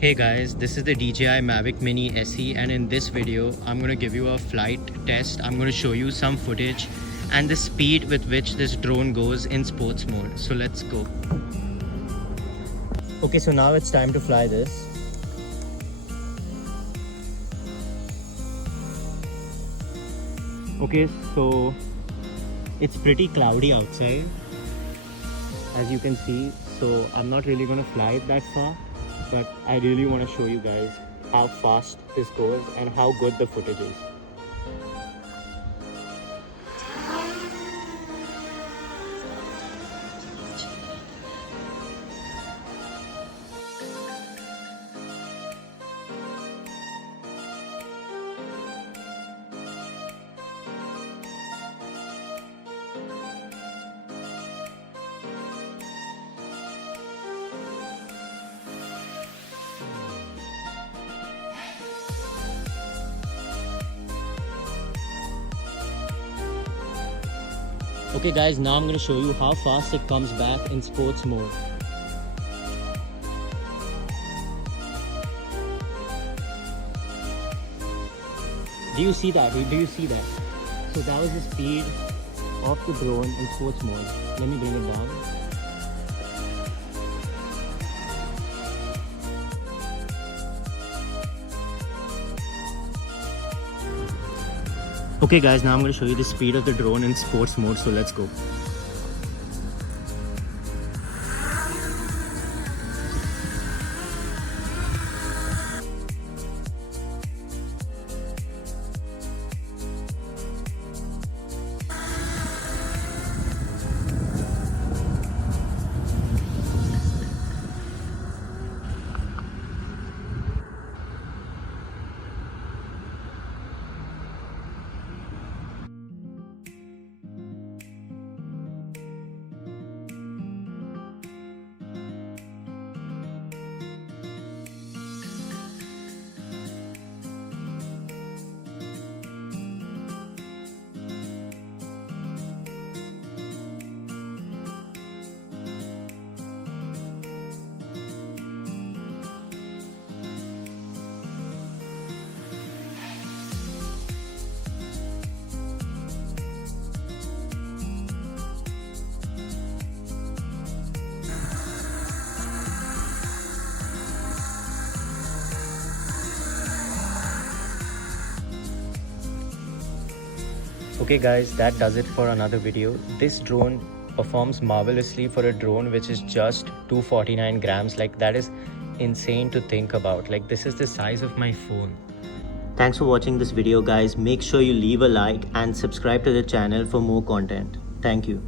Hey guys, this is the Dji Mavic Mini SE, and in this video I'm going to give you a flight test. I'm going to show you some footage and the speed with which this drone goes in sports mode. So let's go. Okay, so now it's time to fly this. Okay, so it's pretty cloudy outside, as you can see, so I'm not really going to fly it that far. But I really want to show you guys how fast this goes and how good the footage is. Okay guys, now I'm going to show you how fast it comes back in sports mode. Do you see that? Do you see that? So that was the speed of the drone in sports mode. Let me bring it down. Okay guys, now I'm going to show you the speed of the drone in sports mode, so let's go. Okay guys, that does it for another video. This drone performs marvelously for a drone which is just 249 grams. Like, that is insane to think about. Like, this is the size of my phone. Thanks for watching this video guys. Make sure you leave a like and subscribe to the channel for more content. Thank you.